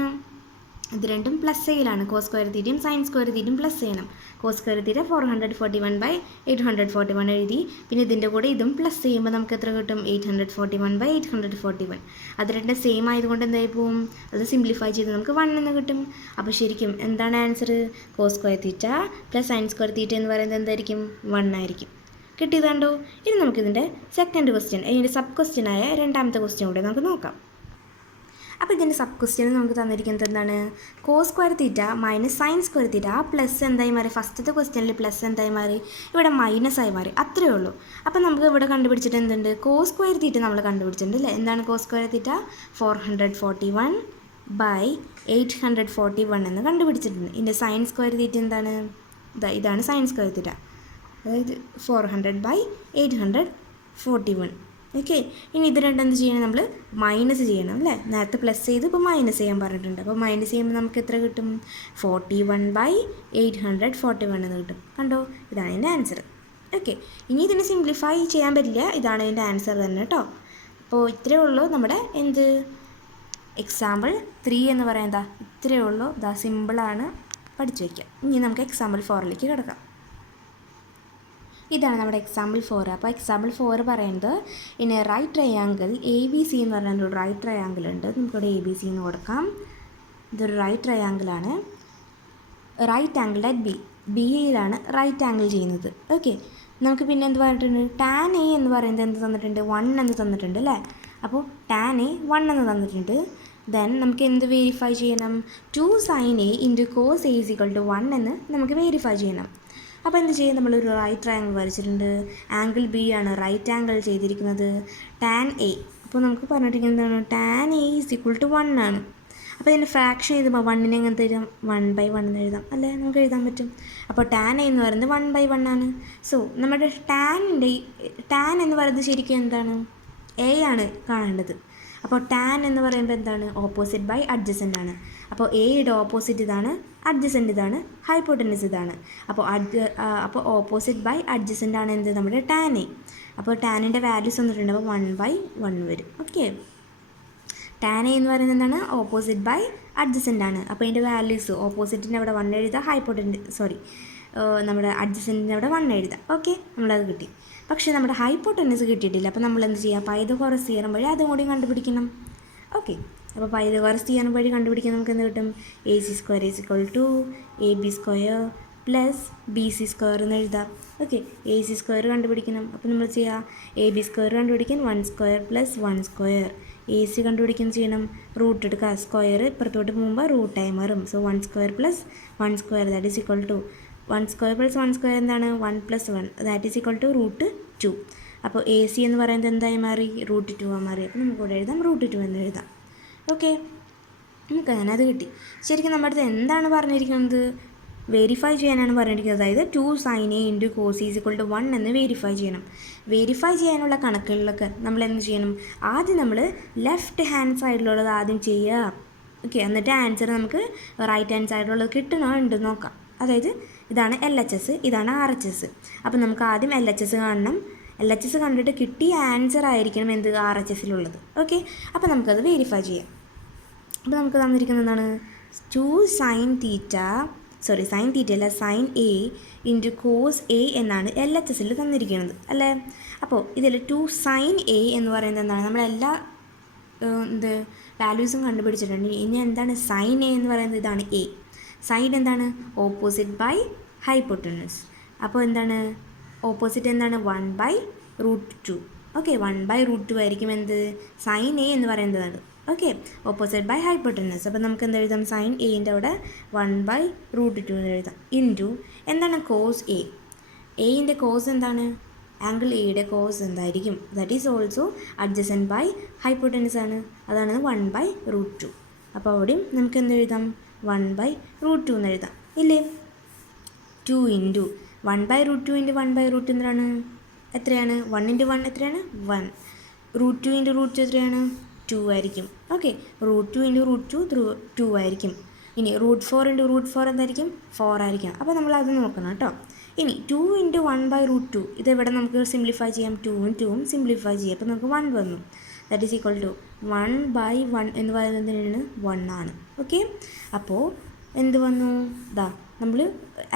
ഇത് രണ്ടും പ്ലസ് ചെയ്യലാണ്. കോസ് സ്ക്വയർ തീറ്റയും സൈൻ സ്ക്വയർ തീറ്റയും പ്ലസ് ചെയ്യണം. കോസ് സ്ക്വയർ തീറ്റ 441/841 എഴുതി. പിന്നെ ഇതിൻ്റെ കൂടെ ഇതും പ്ലസ് ചെയ്യുമ്പോൾ നമുക്ക് എത്ര കിട്ടും? 841/841. അത് രണ്ടും സെയിം ആയതുകൊണ്ട് എന്തായി പോവും? അത് സിംപ്ലിഫൈ ചെയ്ത് നമുക്ക് 1 എന്ന് കിട്ടും. അപ്പോൾ ശരിക്കും എന്താണ് answer? Cos square theta plus sine square theta എന്ന് പറയുന്നത് എന്തായിരിക്കും? 1 ആയിരിക്കും. കിട്ടിയത് കണ്ടോ? ഇനി നമുക്കിതിൻ്റെ സെക്കൻഡ് ക്വസ്റ്റ്യൻ, ഇതിൻ്റെ സബ് ക്വസ്റ്റ്യനായ രണ്ടാമത്തെ ക്വസ്റ്റ്യൻ കൂടെ നമുക്ക് നോക്കാം. അപ്പോൾ ഇതിൻ്റെ സബ് ക്വസ്റ്റ്യൻ നമുക്ക് തന്നിരിക്കുന്നത് എന്താണ്? Cos square theta minus sine square theta. ആ പ്ലസ് എന്തായി മാറി? ഫസ്റ്റത്തെ ക്വസ്റ്റ്യനിൽ പ്ലസ് എന്തായി മാറി? ഇവിടെ മൈനസ് ആയി മാറി. അത്രയേ ഉള്ളൂ. അപ്പോൾ നമുക്ക് ഇവിടെ കണ്ടുപിടിച്ചിട്ട് എന്തുണ്ട്? കോസ് സ്ക്വയർ തീറ്റ നമ്മൾ കണ്ടുപിടിച്ചിട്ടുണ്ട് അല്ലേ? എന്താണ് കോസ് സ്ക്വയർ തീറ്റ? 441/841 എന്ന് കണ്ടുപിടിച്ചിട്ടുണ്ട്. ഇതിൻ്റെ സൈൻ സ്ക്വയർ തീറ്റ എന്താണ്? ഇതാണ് സൈൻ സ്ക്വയർ തീറ്റ, അതായത് 400/841. ഓക്കെ. ഇനി ഇത് രണ്ടും എന്ത് ചെയ്യണം? നമ്മൾ മൈനസ് ചെയ്യണം അല്ലേ? നേരത്തെ പ്ലസ് ചെയ്ത് ഇപ്പോൾ മൈനസ് ചെയ്യാൻ പറഞ്ഞിട്ടുണ്ട്. അപ്പോൾ മൈനസ് ചെയ്യുമ്പോൾ നമുക്ക് എത്ര കിട്ടും? 41/841 എന്ന് കിട്ടും. കണ്ടോ? ഇതാണ് ഇതിൻ്റെ ആൻസർ. ഓക്കെ. ഇനി ഇതിനെ സിംപ്ലിഫൈ ചെയ്യാൻ പറ്റില്ല, ഇതാണ് ഇതിൻ്റെ ആൻസർ തന്നെ കേട്ടോ. അപ്പോൾ ഇത്രയേ ഉള്ളൂ നമ്മുടെ എന്ത് എക്സാമ്പിൾ 3 എന്ന് പറയുന്നത്. ഇത്രയേ ഉള്ളൂ. ഇതാ സിമ്പിളാണ്, പഠിച്ചു വയ്ക്കുക. ഇനി നമുക്ക് എക്സാമ്പിൾ 4ലേക്ക് കിടക്കാം. ഇതാണ് നമ്മുടെ എക്സാമ്പിൾ 4. അപ്പോൾ എക്സാമ്പിൾ 4 പറയുന്നത് ഇനി റൈറ്റ് ട്രയാങ്കിൾ ABC എന്ന് പറഞ്ഞൊരു റൈറ്റ് ട്രയാങ്കിൾ ഉണ്ട്. നമുക്കിവിടെ ABC എന്ന് കൊടുക്കാം. ഇതൊരു റൈറ്റ് ട്രയാങ്കിളാണ്. റൈറ്റ് ആംഗിൾ അറ്റ് ബിയിലാണ് റൈറ്റ് ആംഗിൾ ചെയ്യുന്നത്. ഓക്കെ. നമുക്ക് പിന്നെ എന്ത് പറഞ്ഞിട്ടുണ്ട്? tan A എന്ന് പറയുന്നത് എന്ത് തന്നിട്ടുണ്ട്? 1 എന്ന് തന്നിട്ടുണ്ട് അല്ലേ? അപ്പോൾ tan A 1 എന്ന് തന്നിട്ടുണ്ട്. ദെൻ നമുക്ക് എന്ത് വെരിഫൈ ചെയ്യണം? 2 sin A × cos A = 1 എന്ന് നമുക്ക് വെരിഫൈ ചെയ്യണം. അപ്പോൾ എന്ത് ചെയ്യും? നമ്മളൊരു റൈറ്റ് ട്രയാങ്കിൾ വരച്ചിട്ടുണ്ട്. ആംഗിൾ ബി ആണ് റൈറ്റ് ആംഗിൾ ചെയ്തിരിക്കുന്നത്. tan A, അപ്പോൾ നമുക്ക് പറഞ്ഞിരിക്കുന്നത് എന്താണ്? tan A = 1 ആണ്. അപ്പോൾ ഇതിൻ്റെ ഫ്രാക്ഷൻ എഴുതുമ്പോൾ 1നെ എങ്ങനെ തരും? 1/1 എന്ന് എഴുതാം അല്ലേ? നമുക്ക് എഴുതാൻ പറ്റും. അപ്പോൾ tan A എന്ന് പറയുന്നത് 1/1 ആണ്. സോ നമ്മുടെ tan എന്ന് പറയുന്നത് ശരിക്കും എന്താണ്? A ആണ് കാണേണ്ടത്. അപ്പോൾ tan എന്ന് പറയുമ്പോൾ എന്താണ്? ഓപ്പോസിറ്റ് ബൈ അഡ്ജസൻ്റ് ആണ്. അപ്പോൾ എയുടെ ഓപ്പോസിറ്റ് ഇതാണ്, അഡ്ജസൻ്റ് ഇതാണ്, ഹൈപ്പോട്ടനസ് ഇതാണ്. അപ്പോൾ ഓപ്പോസിറ്റ് ബൈ അഡ്ജസൻ്റ് ആണ് എന്ത്? നമ്മുടെ tan A. അപ്പോൾ ടാനിൻ്റെ വാല്യൂസ് വന്നിട്ടുണ്ട്. അപ്പോൾ 1/1 വരും. ഓക്കെ. tan A എന്ന് പറയുന്നത് എന്താണ്? ഓപ്പോസിറ്റ് ബൈ അഡ്ജസൻ്റ് ആണ്. അപ്പോൾ ഇതിൻ്റെ വാല്യൂസ് ഓപ്പോസിറ്റിൻ്റെ അവിടെ 1 എഴുതുക, നമ്മുടെ അഡ്ജസൻറ്റിൻ്റെ അവിടെ 1 എഴുതാം. ഓക്കെ, നമ്മളത് കിട്ടി. പക്ഷേ നമ്മുടെ ഹൈപ്പോട്ടനസ് കിട്ടിയിട്ടില്ല. അപ്പോൾ നമ്മൾ എന്ത് ചെയ്യുക? പൈതഗോറസ് തിയറം വഴി അതും കൂടി കണ്ടുപിടിക്കണം. ഓക്കെ. അപ്പോൾ പൈതഗോറസ് തിയറം വഴി കണ്ടുപിടിക്കാൻ നമുക്ക് എന്ത് കിട്ടും? AC² = AB² + BC² എന്ന് എഴുതാം. ഓക്കെ. AC² കണ്ടുപിടിക്കണം. അപ്പോൾ നമ്മൾ ചെയ്യുക AB² കണ്ടുപിടിക്കാൻ 1² + 1². AC കണ്ടുപിടിക്കാൻ ചെയ്യണം, റൂട്ട് എടുക്കുക. സ്ക്വയർ ഇപ്പുറത്തോട്ട് പോകുമ്പോൾ റൂട്ടായി മാറും. So 1² + 1² that is equal to 1² + 1² എന്താണ്? 1 + 1 ദാറ്റ് ഈസ് ഇക്വൽ ടു √2. അപ്പോൾ AC എന്ന് പറയുന്നത് എന്തായി മാറി? √2 ആയി മാറി. അപ്പോൾ നമുക്കിവിടെ എഴുതാം √2 എന്ന് എഴുതാം. ഓക്കെ, നമുക്ക് അങ്ങനെ അത് കിട്ടി. ശരിക്കും നമ്മുടെ അടുത്ത് എന്താണ് പറഞ്ഞിരിക്കുന്നത്? വെരിഫൈ ചെയ്യാനാണ് പറഞ്ഞിരിക്കുന്നത്. അതായത് 2 sin A × cos A = 1 എന്ന് വെരിഫൈ ചെയ്യണം. വെരിഫൈ ചെയ്യാനുള്ള കണക്കുകളിലൊക്കെ നമ്മൾ എന്ത് ചെയ്യണം? ആദ്യം നമ്മൾ ലെഫ്റ്റ് ഹാൻഡ് സൈഡിലുള്ളത് ആദ്യം ചെയ്യുക. ഓക്കെ, എന്നിട്ട് ആൻസർ നമുക്ക് റൈറ്റ് ഹാൻഡ് സൈഡിലുള്ളത് കിട്ടണോ ഉണ്ടെന്ന് നോക്കാം. അതായത് ഇതാണ് LHS, ഇതാണ് RHS. അപ്പോൾ നമുക്ക് ആദ്യം LHS കാണണം. LHS കണ്ടിട്ട് കിട്ടിയ ആൻസർ ആയിരിക്കണം എന്ത്? RHSലുള്ളത്. ഓക്കെ, അപ്പോൾ നമുക്കത് വെരിഫൈ ചെയ്യാം. അപ്പോൾ നമുക്ക് തന്നിരിക്കുന്നത് 2 sin A × cos A എന്നാണ് LHSൽ തന്നിരിക്കുന്നത് അല്ലേ? അപ്പോൾ ഇതിൽ 2 sin A എന്ന് പറയുന്നത് എന്താണ്? നമ്മളെല്ലാ വാല്യൂസും കണ്ടുപിടിച്ചിട്ടുണ്ട്. ഇനി എന്താണ് sin A എന്ന് പറയുന്നത്? ഇതാണ് A. സൈൻ എന്താണ്? Opposite by hypotenuse. അപ്പോൾ എന്താണ് ഓപ്പോസിറ്റ്? എന്താണ്? 1/√2. ഓക്കെ, 1/√2 ആയിരിക്കും എന്ത്? sin A എന്ന് പറയുന്നതാണ്. Okay, opposite by hypotenuse. അപ്പോൾ നമുക്ക് എന്ത് എഴുതാം? സൈൻ എൻ്റെ അവിടെ 1/√2 എന്ന് എഴുതാം. ഇൻറ്റു എന്താണ് കോസ് എ? എൻ്റെ കോസ് എന്താണ്? ആംഗിൾ എയുടെ കോസ് എന്തായിരിക്കും? That is also adjacent by hypotenuse ആണ്. അതാണ് 1/√2. അപ്പോൾ അവിടെയും നമുക്ക് എന്ത് എഴുതാം? 1/√2 എന്ന് എഴുതാം ഇല്ലേ? 2 ഇൻറ്റു 1/√2 ഇൻറ്റു 1/√2 എന്താണ്? എത്രയാണ്? 1 ഇൻറ്റു 1 എത്രയാണ്? 1. √2 ഇൻറ്റു √2 എത്രയാണ്? 2 ആയിരിക്കും. ഓക്കെ, √2 ഇൻറ്റു √2 2 ആയിരിക്കും. ഇനി √4 ഇൻറ്റു √4 എന്തായിരിക്കും? 4 ആയിരിക്കും. അപ്പോൾ നമ്മൾ അത് നോക്കണം കേട്ടോ. ഇനി 2 ഇൻറ്റു 1/√2 ഇതെവിടെ നമുക്ക് സിംപ്ലിഫൈ ചെയ്യാം? 2ഉം 2ഉം സിംപ്ലിഫൈ ചെയ്യാം. അപ്പോൾ നമുക്ക് 1 വന്നു. ദാറ്റ് ഈസ് ഈക്വൽ ടു 1/1 എന്ന് പറയുന്നതിന് 1 ആണ്. ഓക്കെ, അപ്പോൾ എന്ത് വന്നു? ദാ നമ്മൾ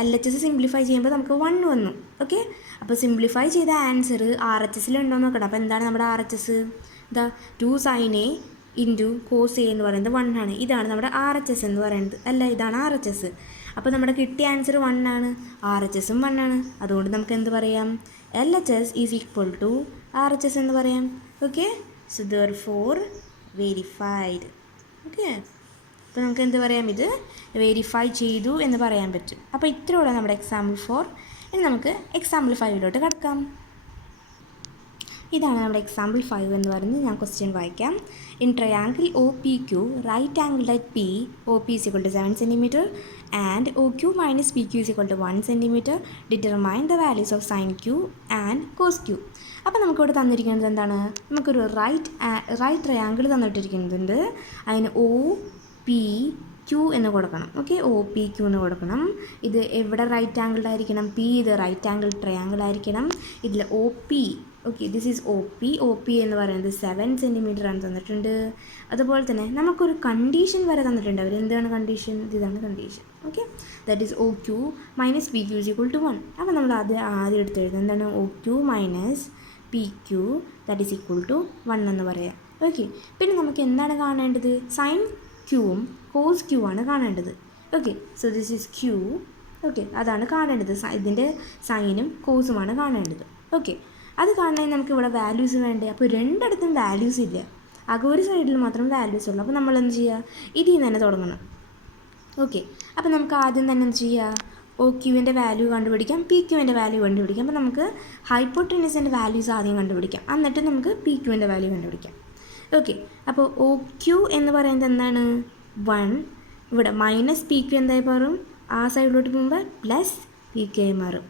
LHS സിംപ്ലിഫൈ ചെയ്യുമ്പോൾ നമുക്ക് 1 വന്നു. ഓക്കെ, അപ്പോൾ സിംപ്ലിഫൈ ചെയ്ത ആൻസർ RHS ഉണ്ടോ എന്ന് നോക്കണം. അപ്പോൾ എന്താണ് നമ്മുടെ RHS? ദാ 2 sin A into cos A എന്ന് പറയുന്നത് 1 ആണ്. ഇതാണ് നമ്മുടെ RHS എന്ന് പറയുന്നത്. അല്ല, ഇതാണ് RHS. അപ്പോൾ നമ്മുടെ കിട്ടിയ ആൻസർ 1 ആണ്, RHSഉം 1 ആണ്. അതുകൊണ്ട് നമുക്ക് എന്ത് പറയാം? LHS is equal to RHS എന്ന് പറയാം. Okay, so therefore verified. Okay, അപ്പോൾ നമുക്ക് എന്ത് പറയാം? ഇത് വെരിഫൈ ചെയ്തു എന്ന് പറയാൻ പറ്റും. അപ്പോൾ ഇത്രയുള്ള നമ്മുടെ എക്സാമ്പിൾ 4. ഇനി നമുക്ക് എക്സാമ്പിൾ 5 കിടക്കാം. ഇതാണ് നമ്മുടെ എക്സാമ്പിൾ 5 എന്ന് പറയുന്നത്. ഞാൻ ക്വസ്റ്റ്യൻ വായിക്കാം. In triangle OPQ right angle at P OP is equal to 7 cm and OQ minus PQ is equal to 1 cm. Determine the values of sine Q and cos Q. അപ്പോൾ നമുക്കിവിടെ തന്നിരിക്കുന്നത് എന്താണ്? നമുക്കൊരു റൈറ്റ് ട്രയാങ്കിൾ തന്നിട്ടിരിക്കുന്നുണ്ട്. അതിന് OPQ എന്ന് കൊടുക്കണം. ഓക്കെ, OPQ എന്ന് കൊടുക്കണം. ഇത് എവിടെ റൈറ്റ് ആംഗിൾഡ് ആയിരിക്കണം? P ഇത് റൈറ്റ് ആംഗിൾ ട്രയാങ്കിൾ ആയിരിക്കണം. ഇതിൽ OP, okay, this is OP എന്ന് പറയുന്നത് 7 cm ആണ് തന്നിട്ടുണ്ട്. അതുപോലെ തന്നെ നമുക്കൊരു കണ്ടീഷൻ വരെ തന്നിട്ടുണ്ട്. അവർ എന്താണ് കണ്ടീഷൻ? ഇതാണ് condition. Okay, that is OQ minus PQ is equal to 1. അപ്പോൾ നമ്മൾ ആദ്യം എടുത്ത് എഴുതുന്നത് എന്താണ്? OQ minus PQ that is equal to 1 എന്ന് പറയാം. ഓക്കെ, പിന്നെ നമുക്ക് എന്താണ് കാണേണ്ടത്? സൈൻ Qവും കോസ് Q ആണ് കാണേണ്ടത്. Okay, so this is Q. Okay, അതാണ് കാണേണ്ടത്. ഇതിൻ്റെ സൈനും കോസുമാണ് കാണേണ്ടത്. ഓക്കെ, അത് കാണണമെങ്കിൽ നമുക്ക് ഇവിടെ വാല്യൂസ് വേണ്ടേ? അപ്പോൾ രണ്ടിടത്തും വാല്യൂസ് ഇല്ല, ആകെ ഒരു സൈഡിൽ മാത്രം വാല്യൂസ് ഉള്ളൂ. അപ്പോൾ നമ്മൾ എന്ത് ചെയ്യുക? ഇതിൽ നിന്ന് തന്നെ തുടങ്ങണം. ഓക്കെ, അപ്പോൾ നമുക്ക് ആദ്യം തന്നെ എന്ത് ചെയ്യുക? OQവിൻ്റെ വാല്യൂ കണ്ടുപിടിക്കാം, PQവിൻ്റെ വാല്യൂ കണ്ടുപിടിക്കാം. അപ്പോൾ നമുക്ക് ഹൈപ്പോട്ടനസിൻ്റെ വാല്യൂസ് ആദ്യം കണ്ടുപിടിക്കാം, എന്നിട്ട് നമുക്ക് PQവിൻ്റെ വാല്യൂ കണ്ടുപിടിക്കാം. ഓക്കെ, അപ്പോൾ OQ എന്ന് പറയുന്നത് എന്താണ്? 1. ഇവിടെ മൈനസ് PQ എന്തായി മാറും? ആ സൈഡിലോട്ട് പോകുമ്പോൾ പ്ലസ് PQ ആയി മാറും.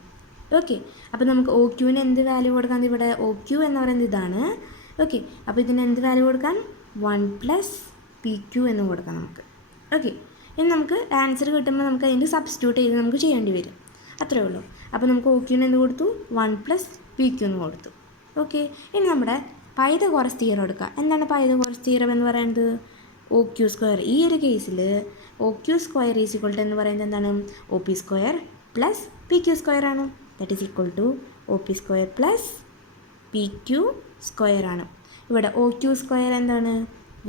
ഓക്കെ, അപ്പോൾ നമുക്ക് OQവിന് എന്ത് വാല്യൂ കൊടുക്കാൻ? ഇവിടെ OQ എന്ന് പറയുന്നത് ഇതാണ്. ഓക്കെ, അപ്പോൾ ഇതിന് എന്ത് വാല്യൂ കൊടുക്കാൻ? 1 പ്ലസ് PQ എന്ന് കൊടുക്കാം നമുക്ക്. ഓക്കെ, ഇനി നമുക്ക് ആൻസർ കിട്ടുമ്പോൾ നമുക്ക് അതിൻ്റെ സബ്സ്റ്റിറ്റ്യൂട്ട് ചെയ്ത് നമുക്ക് ചെയ്യേണ്ടി വരും. അത്രയേ ഉള്ളൂ. അപ്പോൾ നമുക്ക് OQവിന് എന്ത് കൊടുത്തു? 1 പ്ലസ് PQ എന്ന് കൊടുത്തു. ഓക്കെ, ഇനി നമ്മുടെ പൈതഗോറസ് തിയറം എടുക്കുക. എന്താണ് പൈതഗോറസ് തിയറം എന്ന് പറയുന്നത്? OQ square. ഈ ഒരു കേസിൽ OQ square is equal to എന്ന് പറയുന്നത് എന്താണ്? OP square plus PQ square ആണ്. That is equal to OP square plus PQ square ആണ്. ഇവിടെ OQ സ്ക്വയർ എന്താണ്?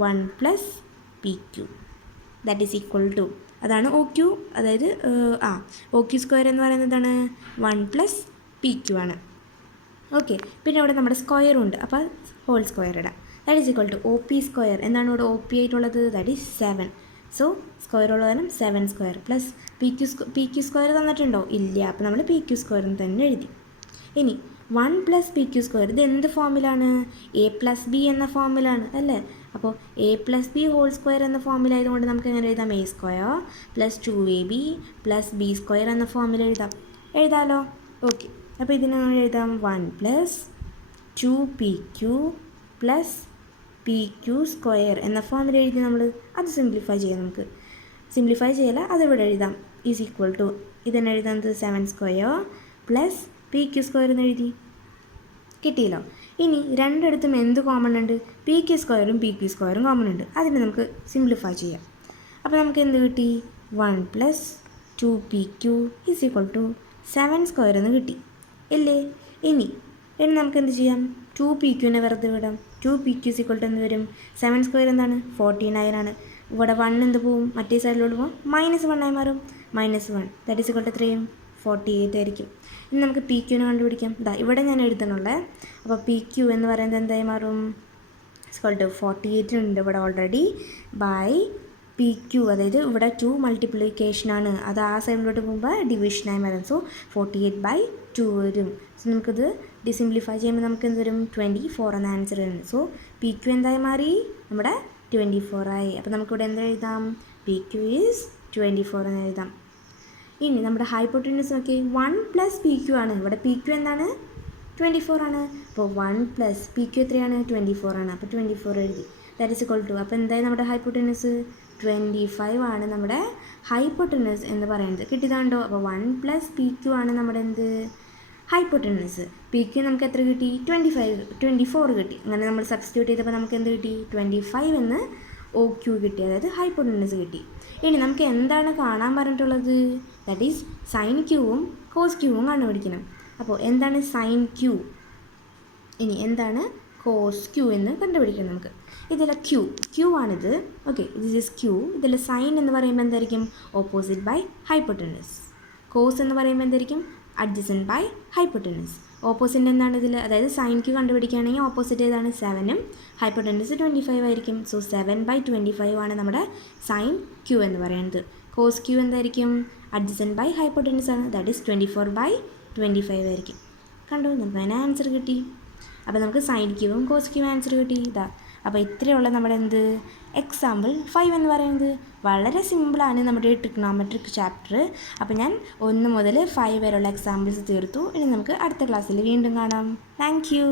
1 plus PQ that is equal to, അതാണ് OQ, അതായത് OQ സ്ക്വയർ എന്ന് പറയുന്നത് എന്താണ്? 1 പ്ലസ് PQ ആണ്. ഓക്കെ, പിന്നെ ഇവിടെ നമ്മുടെ സ്ക്വയറും ഉണ്ട്. അപ്പോൾ ഹോൾ സ്ക്വയർ ഇടാം. That is equal to OP square. എന്താണ് ഇവിടെ OP ആയിട്ടുള്ളത്? That is 7. സോ സ്ക്വയർ ഉള്ള കാരണം 7 സ്ക്വയർ പ്ലസ് PQ സ്ക്വയർ തന്നിട്ടുണ്ടോ? ഇല്ല. അപ്പോൾ നമ്മൾ PQ സ്ക്വയർ തന്നെ എഴുതി. ഇനി 1 പ്ലസ് PQ സ്ക്വയർ ഇത് എന്ത് ഫോമിലാണ്? A പ്ലസ് B എന്ന ഫോമിലാണ് അല്ലേ? അപ്പോൾ A plus B whole square എന്ന ഫോമിലായതുകൊണ്ട് നമുക്ക് എങ്ങനെ എഴുതാം? A square plus 2AB plus B square എന്ന ഫോമിൽ എഴുതാമല്ലോ. ഓക്കെ, അപ്പോൾ ഇതിന് നമ്മൾ എഴുതാം 1 plus 2PQ plus PQ square എന്ന ഫോമിൽ എഴുതി നമ്മൾ. അത് സിംപ്ലിഫൈ ചെയ്യാം. നമുക്ക് സിംപ്ലിഫൈ ചെയ്യല, അതിവിടെ എഴുതാം. ഈസ് ഈക്വൽ ടു ഇതെന്നെ എഴുതുന്നത് 7 സ്ക്വയർ പ്ലസ് PQ സ്ക്വയർ എന്ന് എഴുതി. കിട്ടിയല്ലോ. ഇനി രണ്ടിടത്തും എന്ത് കോമൺ ഉണ്ട്? PQ സ്ക്വയറും PQ സ്ക്വയറും കോമൺ ഉണ്ട്. അതിനെ നമുക്ക് സിംപ്ലിഫൈ ചെയ്യാം. അപ്പോൾ നമുക്ക് എന്ത് കിട്ടി? 1 plus 2PQ is equal to 7 square എന്ന് കിട്ടി ഇല്ലേ? ഇനി നമുക്ക് എന്ത് ചെയ്യാം? 2PQനെ വെറുതെ വിടാം. 2PQ ഈസ് ഈക്വൽ ടു എന്ത് വരും? 7 സ്ക്വയർ എന്താണ്? 49 ആണ്. ഇവിടെ 1 എന്ത് പോവും? മറ്റേ സൈഡിലോട്ട് പോകും, -1 ആയി മാറും. -1 ദാറ്റ് ഈസ് ഈക്വൽ ടു എത്രയും 48 ആയിരിക്കും. ഇനി നമുക്ക് PQനെ കണ്ടുപിടിക്കാം. ഇവിടെ ഞാൻ എഴുതണുള്ളത്. അപ്പോൾ PQ എന്ന് പറയുന്നത് എന്തായി മാറും? സ്ക്വയർ ടു 48 ഉണ്ട് ഇവിടെ ഓൾറെഡി ബൈ പി ക്യു, അതായത് ഇവിടെ 2 മൾട്ടിപ്ലിക്കേഷനാണ്, അത് ആ സൈഡിലോട്ട് പോകുമ്പോൾ ഡിവിഷനായി വരും. സോ 48/2 വരും. സോ നമുക്കിത് ഡിസിംപ്ലിഫൈ ചെയ്യുമ്പോൾ നമുക്ക് എന്ത് വരും? 24 എന്ന ആൻസർ വരും. സോ പി ക്യു എന്തായി മാറി? നമ്മുടെ 24 ആയി. അപ്പോൾ നമുക്കിവിടെ എന്ത് എഴുതാം? പി ക്യു ഈസ് 24 എന്ന് എഴുതാം. ഇനി നമ്മുടെ ഹൈപ്പോട്ടന്യൂസ് നോക്കി 1 പ്ലസ് പി ക്യു ആണ്. ഇവിടെ പി ക്യു എന്താണ്? 24 ആണ്. അപ്പോൾ 1 പ്ലസ് പി ക്യു എത്രയാണ്? 24 ആണ്. അപ്പോൾ 24 എഴുതി. ദാറ്റ് ഈസ് ഇക്വൽ ടു, അപ്പോൾ എന്തായി നമ്മുടെ ഹൈപ്പോട്ടന്യൂസ്? 25 ആണ് നമ്മുടെ ഹൈപ്പോട്ടന്യൂസ് എന്ന് പറയുന്നത്. കിട്ടിയതാണ്ടോ? അപ്പോൾ 1 പ്ലസ് പി ക്യു ആണ് നമ്മുടെ എന്ത്? ഹൈപ്പോട്ടന്യൂസ്. പി ക്യു നമുക്ക് എത്ര കിട്ടി? 24 കിട്ടി. അങ്ങനെ നമ്മൾ സബ്സ്റ്റിറ്റ്യൂട്ട് ചെയ്തപ്പോൾ നമുക്ക് എന്ത് കിട്ടി? 25 എന്ന് ഒ ക്യു കിട്ടി, അതായത് ഹൈപ്പോട്ടന്യൂസ് കിട്ടി. ഇനി നമുക്ക് എന്താണ് കാണാൻ പറഞ്ഞിട്ടുള്ളത്? ദാറ്റ് ഈസ് സൈൻ ക്യൂവും കോസ് ക്യൂവും കണ്ടുപിടിക്കണം. അപ്പോൾ എന്താണ് സൈൻ ക്യൂ? ഇനി എന്താണ് കോസ് ക്യൂ എന്ന് കണ്ടുപിടിക്കണം നമുക്ക്. ഇതിൽ ക്യൂ ആണിത്. ഓക്കെ, ദിസ് ഈസ് ക്യൂ. ഇതിൽ സൈൻ എന്ന് പറയുമ്പോൾ എന്തായിരിക്കും? Opposite by hypotenuse. കോസ് എന്ന് പറയുമ്പോൾ എന്തായിരിക്കും? Adjacent by hypotenuse. ഓപ്പോസിറ്റ് എന്താണ് ഇതിൽ? അതായത് സൈൻ ക്യൂ കണ്ടുപിടിക്കുകയാണെങ്കിൽ ഓപ്പോസിറ്റ് ഏതാണ്? 7ഉം ഹൈപ്പോട്ടന്യൂസ് 25 ആയിരിക്കും. സോ 7/25 ആണ് നമ്മുടെ സൈൻ ക്യൂ എന്ന് പറയുന്നത്. കോസ് ക്യൂ എന്തായിരിക്കും? അഡ്ജസൻറ്റ് ബൈ ഹൈപ്പോട്ടന്യൂസ് ആണ്. ദാറ്റ് ഈസ് 24/25 ആയിരിക്കും. കണ്ടു, നമുക്ക് അതിന് ആൻസർ കിട്ടി. അപ്പോൾ നമുക്ക് സൈൻ ക്യൂവും കോസ് ക്യൂവും ആൻസർ കിട്ടി. ഇതാ, അപ്പോൾ ഇത്രയുള്ള നമ്മുടെ എന്ത് എക്സാമ്പിൾ 5 എന്ന് പറയുന്നത് വളരെ സിമ്പിളാണ് നമ്മുടെ ട്രിഗ്നോമെട്രിക് ചാപ്റ്റർ. അപ്പോൾ ഞാൻ 1 മുതൽ 5 വരെയുള്ള എക്സാമ്പിൾസ് തീർത്തു. ഇനി നമുക്ക് അടുത്ത ക്ലാസ്സിൽ വീണ്ടും കാണാം. Thank you.